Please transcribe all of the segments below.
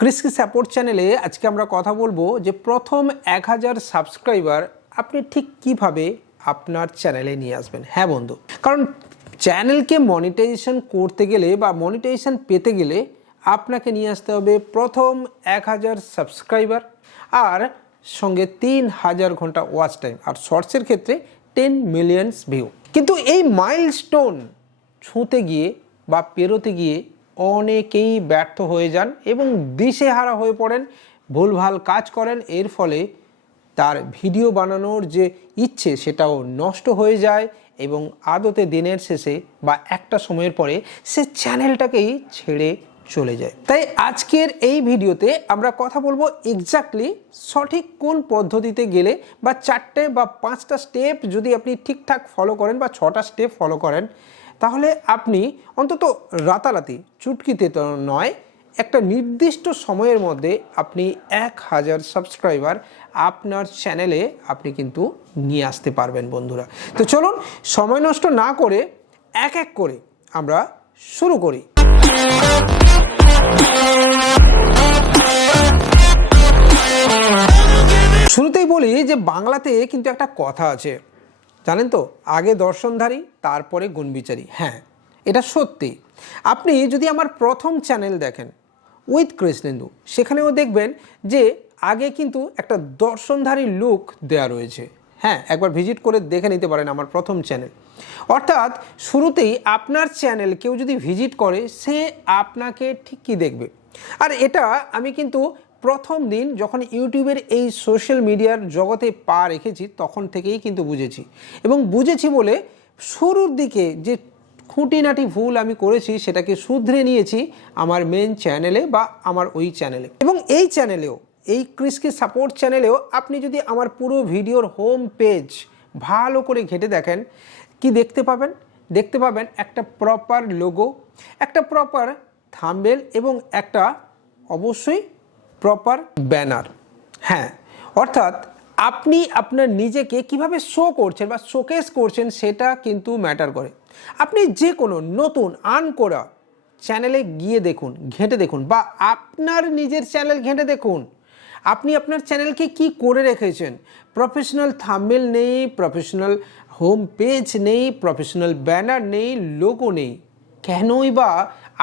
কৃষি সাপোর্ট চ্যানেলে আজকে আমরা কথা বলবো যে প্রথম 1000 সাবস্ক্রাইবার আপনি ঠিক কিভাবে আপনার চ্যানেলে নিয়ে আসবেন। হ্যাঁ বন্ধু, কারণ চ্যানেলকে মনিটাইজেশন করতে গেলে বা মনিটাইজেশন পেতে গেলে আপনাকে নিয়ে আসতে হবে প্রথম 1000 সাবস্ক্রাইবার আর সঙ্গে 3000 ঘন্টা ওয়াচ টাইম, আর শর্টসের ক্ষেত্রে 10 মিলিয়ন ভিউ। কিন্তু এই মাইলস্টোন ছুঁতে গিয়ে বা পেরোতে গিয়ে অনেকেই ব্যর্থ হয়ে যান এবং দিশেহারা হয়ে পড়েন, ভুলভাল কাজ করেন। এর ফলে তার ভিডিও বানানোর যে ইচ্ছে সেটাও নষ্ট হয়ে যায় এবং আদতে দিনের শেষে বা একটা সময়ের পরে সে চ্যানেলটাকেই ছেড়ে চলে যায়। তাই আজকের এই ভিডিওতে আমরা কথা বলবো এক্স্যাক্টলি সঠিক কোন পদ্ধতিতে গেলে বা 4টে বা 5টা স্টেপ যদি আপনি ঠিকঠাক ফলো করেন বা 6টা স্টেপ ফলো করেন, তাহলে আপনি অন্তত রাতারাতি চুটকিতে তো নয়, একটা নির্দিষ্ট সময়ের মধ্যে আপনি 1000 সাবস্ক্রাইবার আপনার চ্যানেলে আপনি কিন্তু নিয়ে আসতে পারবেন বন্ধুরা। তো চলুন সময় নষ্ট না করে এক এক করে আমরা শুরু করি। শুরুতেই বলি যে বাংলাতে কিন্তু একটা কথা আছে, জানেন তো, আগে দর্শনধারী তারপরে গুণবিচারী। হ্যাঁ, এটা সত্যি। আপনি যদি আমার প্রথম চ্যানেল দেখেন উইথ কৃষ্ণেন্দু, সেখানেও দেখবেন যে আগে কিন্তু একটা দর্শনধারী লুক দেওয়া রয়েছে। হ্যাঁ, একবার ভিজিট করে দেখে নিতে পারেন আমার প্রথম চ্যানেল। অর্থাৎ শুরুতেই আপনার চ্যানেল কেউ যদি ভিজিট করে সে আপনাকে ঠিকই দেখবে। আর এটা আমি কিন্তু প্রথম দিন যখন ইউটিউবের এই সোশ্যাল মিডিয়ার জগতে পা রেখেছি তখন থেকেই কিন্তু বুঝেছি, এবং বুঝেছি বলে শুরুর দিকে যে খুঁটিনাটি ভুল আমি করেছি সেটাকে শুধরে নিয়েছি আমার মেন চ্যানেলে বা আমার ওই চ্যানেলে। এবং এই চ্যানেলেও, এই কৃষি সাপোর্ট চ্যানেলেও আপনি যদি আমার পুরো ভিডিওর হোম পেজ ভালো করে ঘেঁটে দেখেন, কি দেখতে পাবেন? দেখতে পাবেন একটা প্রপার লোগো, একটা প্রপার থাম্বনেল এবং একটা অবশ্যই প্রপার ব্যানার। হ্যাঁ, অর্থাৎ আপনি আপনার নিজেকে কিভাবে শো করছেন বা শোকেস করছেন সেটা কিন্তু ম্যাটার করে। আপনি যে কোনো নতুন করা চ্যানেলে গিয়ে দেখুন, ঘেঁটে দেখুন, বা আপনার নিজের চ্যানেল ঘেঁটে দেখুন আপনি আপনার চ্যানেলকে কি করে রেখেছেন। প্রফেশনাল থাম্বনেল নেই, প্রফেশনাল হোম পেজ নেই, প্রফেশনাল ব্যানার নেই, লোগো নেই, কেনই বা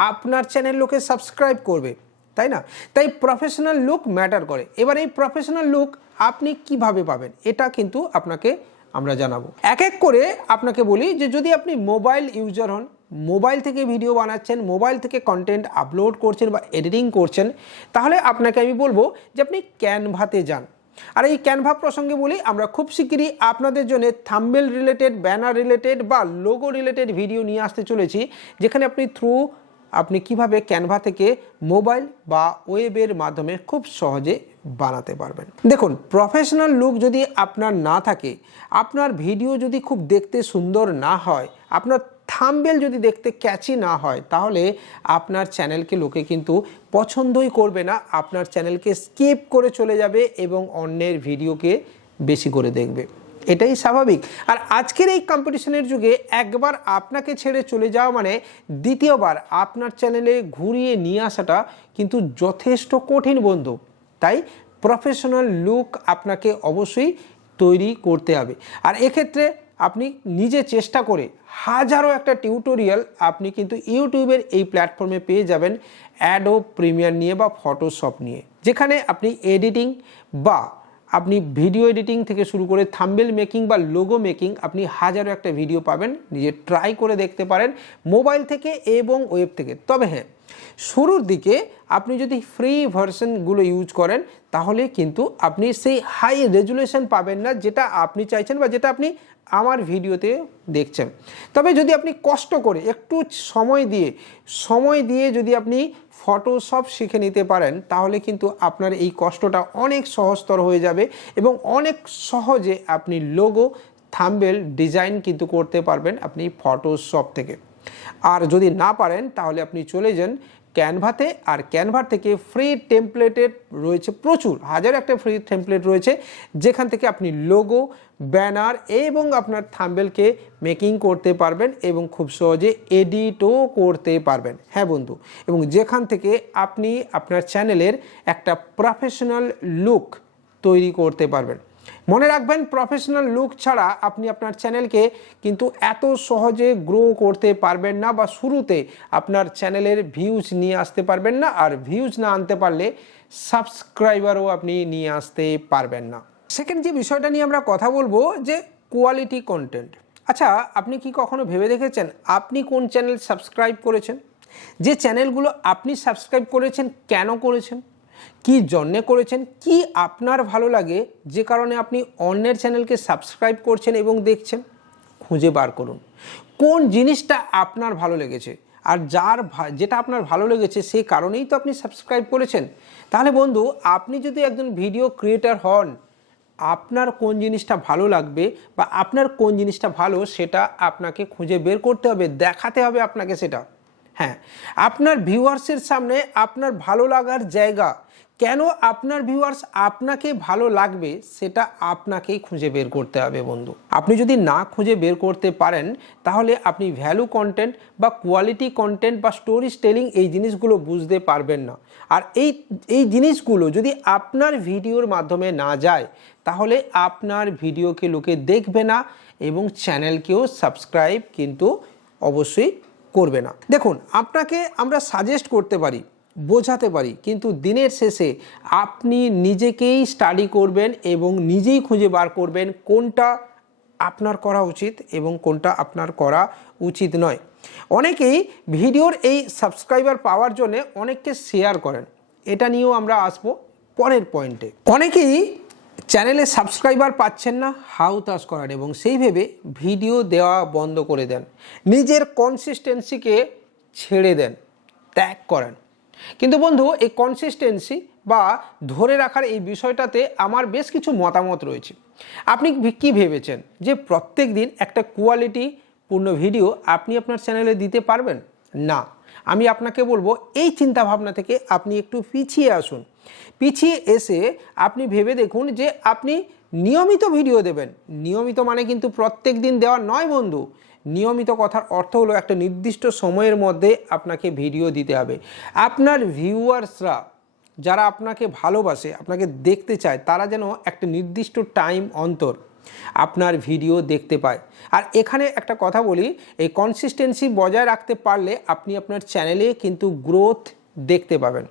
আপনার চ্যানেল লোকে সাবস্ক্রাইব করবে, তাই না? তাই প্রফেশনাল লুক ম্যাটার করে। এবার এই প্রফেশনাল লুক আপনি কিভাবে পাবেন এটা কিন্তু আপনাকে আমরা জানাবো। এক এক করে আপনাকে বলি যে যদি আপনি মোবাইল ইউজার হন, মোবাইল থেকে ভিডিও বানাচ্ছেন, মোবাইল থেকে কন্টেন্ট আপলোড করছেন বা এডিটিং করছেন, তাহলে আপনাকে আমি বলবো যে আপনি ক্যানভাতে যান। আর এই ক্যানভা প্রসঙ্গে বলি, আমরা খুব শিগগিরই আপনাদের জন্য থাম্বনেল রিলেটেড, ব্যানার রিলেটেড বা লোগো রিলেটেড ভিডিও নিয়ে আসতে চলেছি, যেখানে আপনি কিভাবে ক্যানভা থেকে মোবাইল বা ওয়েবের মাধ্যমে খুব সহজে বানাতে পারবেন। দেখুন, প্রফেশনাল লুক যদি আপনার না থাকে, আপনার ভিডিও যদি খুব দেখতে সুন্দর না হয়, আপনার থাম্বনেল যদি দেখতে ক্যাচি না হয়, তাহলে আপনার চ্যানেলকে লোকে কিন্তু পছন্দই করবে না, আপনার চ্যানেলকে স্কিপ করে চলে যাবে এবং অন্যের ভিডিওকে বেশি করে দেখবে। এটাই স্বাভাবিক। আর আজকের এই কম্পিটিশনের যুগে একবার আপনাকে ছেড়ে চলে যাওয়া মানে দ্বিতীয়বার আপনার চ্যানেলে ঘুরিয়ে নিয়ে আসাটা কিন্তু যথেষ্ট কঠিন বন্ধু। তাই প্রফেশনাল লুক আপনাকে অবশ্যই তৈরি করতে হবে। আর এক্ষেত্রে আপনি নিজে চেষ্টা করে হাজারো একটা টিউটোরিয়াল আপনি কিন্তু ইউটিউবের এই প্ল্যাটফর্মে পেয়ে যাবেন অ্যাডোব প্রিমিয়ার নিয়ে বা ফটোশপ নিয়ে, যেখানে আপনি এডিটিং বা আপনি ভিডিও এডিটিং থেকে শুরু করে থাম্বনেল মেকিং বা লোগো মেকিং আপনি হাজারো একটা ভিডিও পাবেন। নিজে ট্রাই করে দেখতে পারেন মোবাইল থেকে এবং ওয়েব থেকে। তবে হ্যাঁ, শুরুর দিকে আপনি যদি ফ্রি ভার্সনগুলো ইউজ করেন তাহলে কিন্তু আপনি সেই হাই রেজুলেশন পাবেন না যেটা আপনি চাইছেন বা যেটা আপনি আমার ভিডিওতে দেখছেন। তবে যদি আপনি কষ্ট করে একটু সময় দিয়ে যদি আপনি ফটোশপ শিখে নিতে পারেন, তাহলে কিন্তু আপনার এই কষ্টটা অনেক সহজতর হয়ে যাবে এবং অনেক সহজে আপনি লোগো, থাম্বনেল ডিজাইন কিন্তু করতে পারবেন আপনি ফটোশপ থেকে। আর যদি না পারেন তাহলে আপনি চলে যান ক্যানভাতে, আর ক্যানভার থেকে ফ্রি টেমপ্লেটের রয়েছে প্রচুর, হাজার একটা ফ্রি টেমপ্লেট রয়েছে যেখান থেকে আপনি লোগো, ব্যানার এবং আপনার থাম্বনেলকে মেকিং করতে পারবেন এবং খুব সহজে এডিটও করতে পারবেন। হ্যাঁ বন্ধু, এবং যেখান থেকে আপনি আপনার চ্যানেলের একটা প্রফেশনাল লুক তৈরি করতে পারবেন। মনে রাখবেন, প্রফেশনাল লুক ছাড়া আপনি আপনার চ্যানেলকে কিন্তু এত সহজে গ্রো করতে পারবেন না, বা শুরুতে আপনার চ্যানেলের ভিউজ নিয়ে আসতে পারবেন না, আর ভিউজ না আনতে পারলে সাবস্ক্রাইবারও আপনি নিয়ে আসতে পারবেন না। সেকেন্ড যে বিষয়টা নিয়ে আমরা কথা বলবো, যে কোয়ালিটি কন্টেন্ট। আচ্ছা, আপনি কি কখনো ভেবে দেখেছেন আপনি কোন চ্যানেল সাবস্ক্রাইব করেছেন? যে চ্যানেলগুলো আপনি সাবস্ক্রাইব করেছেন কেন করেছেন, কি জন্যে করেছেন, কি আপনার ভালো লাগে যে কারণে আপনি অন্যের চ্যানেলকে সাবস্ক্রাইব করছেন এবং দেখছেন? খুঁজে বার করুন কোন জিনিসটা আপনার ভালো লেগেছে, আর যেটা আপনার ভালো লেগেছে সেই কারণেই তো আপনি সাবস্ক্রাইব করেছেন। তাহলে বন্ধু, আপনি যদি একজন ভিডিও ক্রিয়েটর হন, আপনার কোন জিনিসটা ভালো লাগবে বা আপনার কোন জিনিসটা ভালো সেটা আপনাকে খুঁজে বের করতে হবে, দেখাতে হবে আপনাকে সেটা। হ্যাঁ, আপনার ভিউয়ার্সের সামনে আপনার ভালো লাগার জায়গা, কেন আপনার ভিউয়ার্স আপনাকে ভালো লাগবে সেটা আপনাকেই খুঁজে বের করতে হবে বন্ধু। আপনি যদি না খুঁজে বের করতে পারেন তাহলে আপনি ভ্যালু কন্টেন্ট বা কোয়ালিটি কন্টেন্ট বা স্টোরি টেলিং এই জিনিসগুলো বুঝতে পারবেন না। আর এই জিনিসগুলো যদি আপনার ভিডিওর মাধ্যমে না যায় তাহলে আপনার ভিডিওকে লোকে দেখবে না এবং চ্যানেলকেও সাবস্ক্রাইব কিন্তু অবশ্যই করবে না। দেখুন, আপনাকে আমরা সাজেস্ট করতে পারি, বোঝাতে পারি, কিন্তু দিনের শেষে আপনি নিজেকেই স্টাডি করবেন এবং নিজেই খুঁজে বার করবেন কোনটা আপনার করা উচিত এবং কোনটা আপনার করা উচিত নয়। অনেকেই ভিডিওর এই সাবস্ক্রাইবার পাওয়ার জন্য অনেককে শেয়ার করেন, এটা নিয়েও আমরা আসবো পরের পয়েন্টে। অনেকেই চ্যানেলে সাবস্ক্রাইবার পাচ্ছেন না, হাউতাস করেন এবং সেই ভেবে ভিডিও দেওয়া বন্ধ করে দেন, নিজের কনসিস্টেন্সিকে ছেড়ে দেন, ত্যাগ করেন। কিন্তু বন্ধু, এই কনসিস্টেন্সি বা ধরে রাখার এই বিষয়টাতে আমার বেশ কিছু মতামত রয়েছে। আপনি কি ভেবেছেন যে প্রত্যেক দিন একটা কোয়ালিটি পূর্ণ ভিডিও আপনি আপনার চ্যানেলে দিতে পারবেন? না, আমি আপনাকে বলবো এই চিন্তা ভাবনা থেকে আপনি একটু পিছিয়ে আসুন। পিছিয়ে এসে আপনি ভেবে দেখুন যে আপনি নিয়মিত ভিডিও দেবেন। নিয়মিত মানে কিন্তু প্রত্যেক দিন দেওয়া নয় বন্ধু। নিয়মিত কথার অর্থ হলো একটা নির্দিষ্ট সময়ের মধ্যে আপনাকে ভিডিও দিতে হবে। আপনার ভিউয়ার্সরা যারা আপনাকে ভালোবাসে, আপনাকে দেখতে চায়, তারা যেন একটা নির্দিষ্ট টাইম অন্তর আপনার ভিডিও দেখতে পায়। আর এখানে একটা কথা বলি, এই কনসিস্টেন্সি বজায় রাখতে পারলে আপনি আপনার চ্যানেলে কিন্তু গ্রোথ দেখতে পাবেন।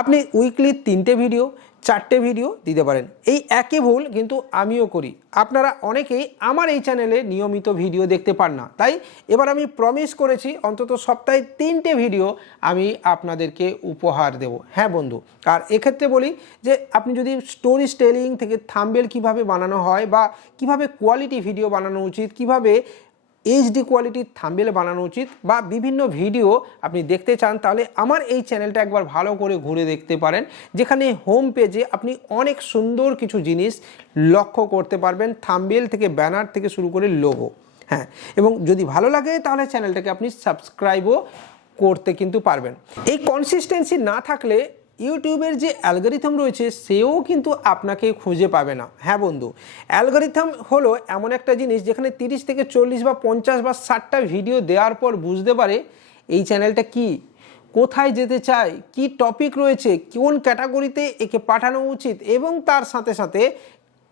আপনি উইকলি 3টে ভিডিও, 4টে ভিডিও দিতে পারেন। এই একই ভুল কিন্তু আমিও করি। আপনারা অনেকেই আমার এই চ্যানেলে নিয়মিত ভিডিও দেখতে পান না, তাই এবার আমি প্রমিস করেছি অন্তত সপ্তাহে 3টে ভিডিও আমি আপনাদেরকে উপহার দেব। হ্যাঁ বন্ধু, আর এক্ষেত্রে বলি যে আপনি যদি স্টোরি টেলিং থেকে থাম্বনেল কিভাবে বানানো হয় বা কিভাবে কোয়ালিটি ভিডিও বানানো উচিত, কিভাবে এইচডি কোয়ালিটির থাম্বনেল বানানো উচিত বা বিভিন্ন ভিডিও আপনি দেখতে চান, তাহলে আমার এই চ্যানেলটা একবার ভালো করে ঘুরে দেখতে পারেন, যেখানে হোম পেজে আপনি অনেক সুন্দর কিছু জিনিস লক্ষ্য করতে পারবেন, থাম্বনেল থেকে ব্যানার থেকে শুরু করে লোগো। হ্যাঁ, এবং যদি ভালো লাগে তাহলে চ্যানেলটাকে আপনি সাবস্ক্রাইবও করতে কিন্তু পারবেন। এই কনসিস্টেন্সি না থাকলে ইউটিউবের যে অ্যালগরিথম রয়েছে সেও কিন্তু আপনাকে খুঁজে পাবে না। হ্যাঁ বন্ধু, অ্যালগরিথম হলো এমন একটা জিনিস যেখানে 30 থেকে 40 বা 50 বা 60টা ভিডিও দেওয়ার পর বুঝতে পারে এই চ্যানেলটা কি, কোথায় যেতে চায়, কি টপিক রয়েছে, কোন ক্যাটাগরিতে একে পাঠানো উচিত এবং তার সাথে সাথে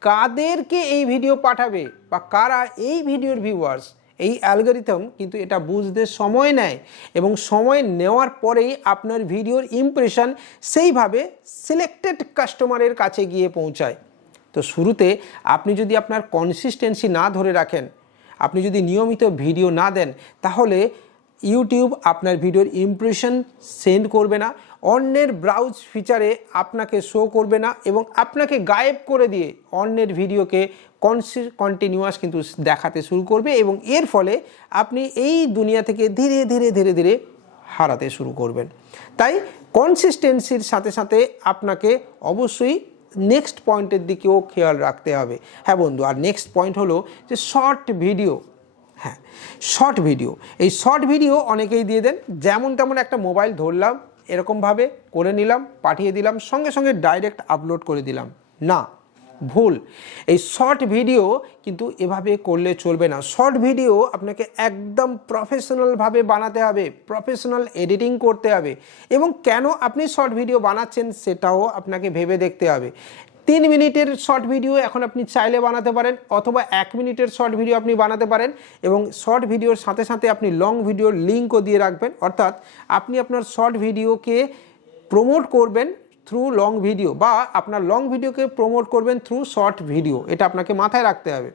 কাদেরকে এই ভিডিও পাঠাবে বা কারা এই ভিডিওর ভিউয়ার্স। এই অ্যালগরিথম কিন্তু এটা বুঝতে সময় নেয় এবং সময় নেওয়ার পরেই আপনার ভিডিওর ইমপ্রেশন সেইভাবে সিলেক্টেড কাস্টমারের কাছে গিয়ে পৌঁছায়। তো শুরুতে আপনি যদি আপনার কনসিস্টেন্সি না ধরে রাখেন, আপনি যদি নিয়মিত ভিডিও না দেন, তাহলে ইউটিউব আপনার ভিডিওর ইমপ্রেশন সেন্ড করবে না, অন্যের ব্রাউজ ফিচারে আপনাকে শো করবে না এবং আপনাকে গায়েব করে দিয়ে অন্যের ভিডিওকে কন্টিনিউয়াস কিন্তু দেখাতে শুরু করবে এবং এর ফলে আপনি এই দুনিয়া থেকে ধীরে ধীরে ধীরে ধীরে হারাতে শুরু করবেন। তাই কনসিস্টেন্সির সাথে সাথে আপনাকে অবশ্যই নেক্সট পয়েন্টের দিকেও খেয়াল রাখতে হবে। হ্যাঁ বন্ধু, আর নেক্সট পয়েন্ট হলো যে শর্ট ভিডিও। হ্যাঁ, শর্ট ভিডিও। এই শর্ট ভিডিও অনেকেই দিয়ে দেন, যেমন তেমন একটা মোবাইল ধরলাম, এরকমভাবে করে নিলাম, পাঠিয়ে দিলাম, সঙ্গে সঙ্গে ডাইরেক্ট আপলোড করে দিলাম, না, ভুল। এই শর্ট ভিডিও কিন্তু এভাবে করলে চলবে না। শর্ট ভিডিও আপনাকে একদম প্রফেশনালভাবে বানাতে হবে, প্রফেশনাল এডিটিং করতে হবে, এবং কেন আপনি শর্ট ভিডিও বানাচ্ছেন সেটাও আপনাকে ভেবে দেখতে হবে। 3 মিনিটের শর্ট ভিডিও এখন আপনি চাইলে বানাতে পারেন, অথবা 1 মিনিটের শর্ট ভিডিও আপনি বানাতে পারেন, এবং শর্ট ভিডিওর সাথে সাথে আপনি লং ভিডিওর লিঙ্কও দিয়ে রাখবেন। অর্থাৎ আপনি আপনার শর্ট ভিডিওকে প্রমোট করবেন থ্রু লং ভিডিও, বা আপনার লং ভিডিওকে প্রমোট করবেন থ্রু শর্ট ভিডিও। এটা আপনাকে মাথায় রাখতে হবে,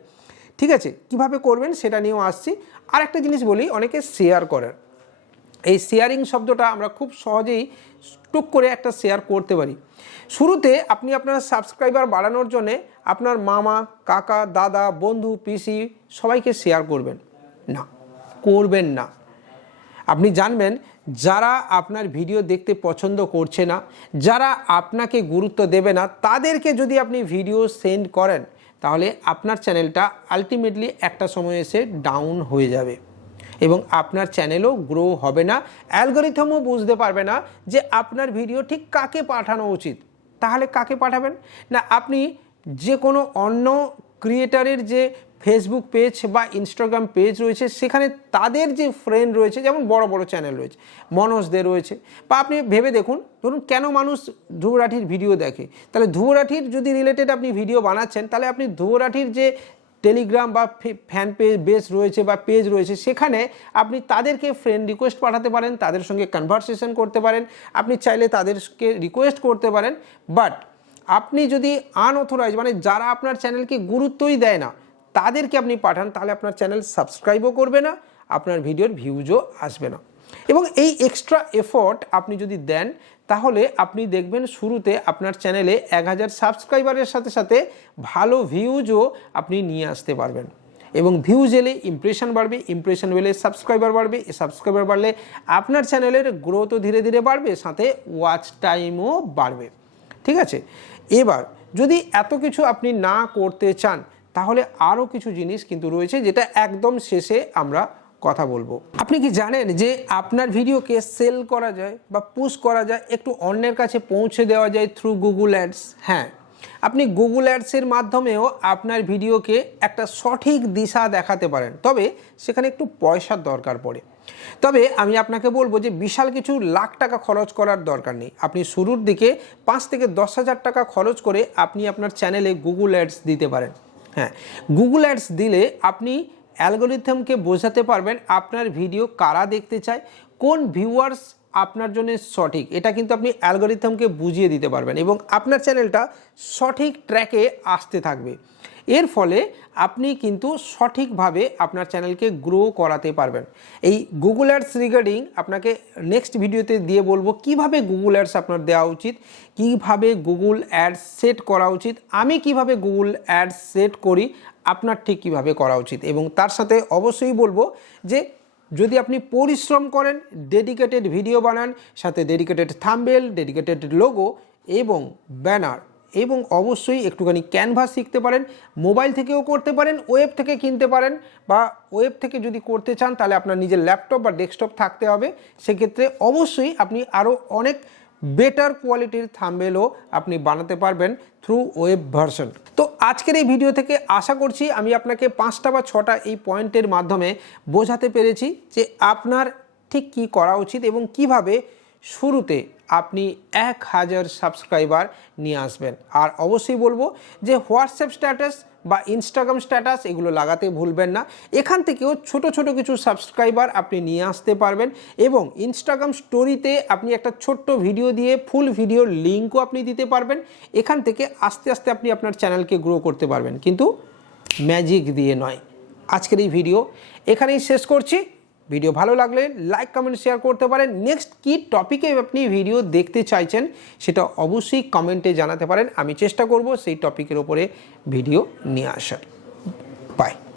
ঠিক আছে? কিভাবে করবেন সেটা নিয়েও আসছি। আর একটা জিনিস বলি, অনেকে শেয়ার করেন। এই শেয়ারিং শব্দটা আমরা খুব সহজেই টুক করে একটা শেয়ার করতে পারি। শুরুতে আপনি আপনার সাবস্ক্রাইবার বাড়ানোর জন্যে আপনার মামা, কাকা, দাদা, বন্ধু, পিসি সবাইকে শেয়ার করবেন না, করবেন না। আপনি জানবেন যারা আপনার ভিডিও দেখতে পছন্দ করছে না, যারা আপনাকে গুরুত্ব দেবে না, তাদেরকে যদি আপনি ভিডিও সেন্ড করেন, তাহলে আপনার চ্যানেলটা আলটিমেটলি একটা সময় এসে ডাউন হয়ে যাবে, এবং আপনার চ্যানেলও গ্রো হবে না। অ্যালগরিথমও বুঝতে পারবে না যে আপনার ভিডিও ঠিক কাকে পাঠানো উচিত। তাহলে কাকে পাঠাবেন? না, আপনি যে কোনো অন্য ক্রিয়েটারের যে ফেসবুক পেজ বা ইনস্টাগ্রাম পেজ রয়েছে, সেখানে তাদের যে ফ্রেন্ড রয়েছে, যেমন বড় বড় চ্যানেল রয়েছে, মনোজদের রয়েছে, বা আপনি ভেবে দেখুন, ধরুন কেন মানুষ ধ্রুব রাঠির ভিডিও দেখে? তাহলে ধ্রুব রাঠির যদি রিলেটেড আপনি ভিডিও বানাচ্ছেন, তাহলে আপনি ধ্রুব রাঠির যে টেলিগ্রাম বা ফ্যান বেস রয়েছে বা পেজ রয়েছে, সেখানে আপনি তাদেরকে ফ্রেন্ড রিকোয়েস্ট পাঠাতে পারেন, তাদের সঙ্গে কনভারসেশন করতে পারেন, আপনি চাইলে তাদেরকে রিকোয়েস্ট করতে পারেন। বাট আপনি যদি আনঅথরাইজ, মানে যারা আপনার চ্যানেলকে গুরুত্বই দেয় না, তাদেরকে আপনি পাঠান, তাহলে আপনার চ্যানেল সাবস্ক্রাইবও করবে না, আপনার ভিডিওর ভিউজও আসবে না। এবং এই এক্সট্রা এফোর্ট আপনি যদি দেন, তাহলে আপনি দেখবেন শুরুতে আপনার চ্যানেলে 1000 সাবস্ক্রাইবারের সাথে সাথে ভালো ভিউজও আপনি নিয়ে আসতে পারবেন। এবং ভিউজ এলে ইমপ্রেশন বাড়বে, ইমপ্রেশন এলে সাবস্ক্রাইবার বাড়বে, সাবস্ক্রাইবার বাড়লে আপনার চ্যানেলের গ্রোথও ধীরে ধীরে বাড়বে, সাথে ওয়াচ টাইমও বাড়বে, ঠিক আছে? এবার যদি এত কিছু আপনি না করতে চান, তাহলে আরও কিছু জিনিস কিন্তু রয়েছে, যেটা একদম শেষে আমরা কথা বলবো। আপনি কি জানেন যে আপনার ভিডিওকে সেল করা যায় বা পুশ করা যায়, একটু অন্যের কাছে পৌঁছে দেওয়া যায় থ্রু গুগল অ্যাডস? হ্যাঁ, আপনি গুগল অ্যাডসের মাধ্যমেও আপনার ভিডিওকে একটা সঠিক দিশা দেখাতে পারেন, তবে সেখানে একটু পয়সার দরকার পড়ে। তবে আমি আপনাকে বলবো যে বিশাল কিছু লাখ টাকা খরচ করার দরকার নেই। আপনি শুরুর দিকে 5 থেকে 10,000 টাকা খরচ করে আপনি আপনার চ্যানেলে গুগল অ্যাডস দিতে পারেন। হ্যাঁ, গুগল অ্যাডস দিলে আপনি অ্যালগরিথমকে বোঝাতে পারবেন আপনার ভিডিও কারা দেখতে চায়, কোন ভিউয়ার্স আপনার জন্য সঠিক, এটা কিন্তু আপনি অ্যালগরিথমকে বুঝিয়ে দিতে পারবেন, এবং আপনার চ্যানেলটা সঠিক ট্র্যাকে আসতে থাকবে। এর ফলে আপনি কিন্তু সঠিকভাবে আপনার চ্যানেলকে গ্রো করাতে পারবেন। এই গুগল অ্যাডস রিগার্ডিং আপনাকে নেক্সট ভিডিওতে দিয়ে বলবো কিভাবে গুগল অ্যাডস আপনার দেওয়া উচিত, কিভাবে গুগল অ্যাডস সেট করা উচিত, আমি কিভাবে গুগল অ্যাডস সেট করি, আপনার ঠিক কীভাবে করা উচিত। এবং তার সাথে অবশ্যই বলবো যে যদি আপনি পরিশ্রম করেন, ডেডিকেটেড ভিডিও বানান, সাথে ডেডিকেটেড থাম্বনেল, ডেডিকেটেড লোগো এবং ব্যানার, এবং অবশ্যই একটুখানি ক্যানভাস শিখতে পারেন, মোবাইল থেকেও করতে পারেন, ওয়েব থেকে কিনতে পারেন, বা ওয়েব থেকে যদি করতে চান তাহলে আপনার নিজের ল্যাপটপ বা ডেস্কটপ থাকতে হবে। সেক্ষেত্রে অবশ্যই আপনি আরও অনেক বেটার কোয়ালিটির থাম্বনেলও আপনি বানাতে পারবেন থ্রু ওয়েব ভার্সন। তো আজকের এই ভিডিও থেকে আশা করছি আমি আপনাকে 5টা বা 6টা এই পয়েন্টের মাধ্যমে বোঝাতে পেরেছি যে আপনার ঠিক কী করা উচিত, এবং কিভাবে শুরুতে আপনি 1000 সাবস্ক্রাইবার নিয়ে আসবেন। আর অবশ্যই বলবো যে হোয়াটসঅ্যাপ স্ট্যাটাস বা ইনস্টাগ্রাম স্ট্যাটাস এগুলো লাগাতে ভুলবেন না। এখান থেকেও ছোট ছোট কিছু সাবস্ক্রাইবার আপনি নিয়ে আসতে পারবেন, এবং ইনস্টাগ্রাম স্টোরিতে আপনি একটা ছোট্ট ভিডিও দিয়ে ফুল ভিডিওর লিঙ্কও আপনি দিতে পারবেন। এখান থেকে আস্তে আস্তে আপনি আপনার চ্যানেলকে গ্রো করতে পারবেন, কিন্তু ম্যাজিক দিয়ে নয়। আজকের এই ভিডিও এখানেই শেষ করছি। ভিডিও ভালো লাগলে লাইক, কমেন্ট, শেয়ার করতে পারেন। নেক্সট কী টপিকে আপনি ভিডিও দেখতে চাইছেন সেটা অবশ্যই কমেন্টে জানাতে পারেন। আমি চেষ্টা করব সেই টপিকের ওপরে ভিডিও নিয়ে আসার। বাই।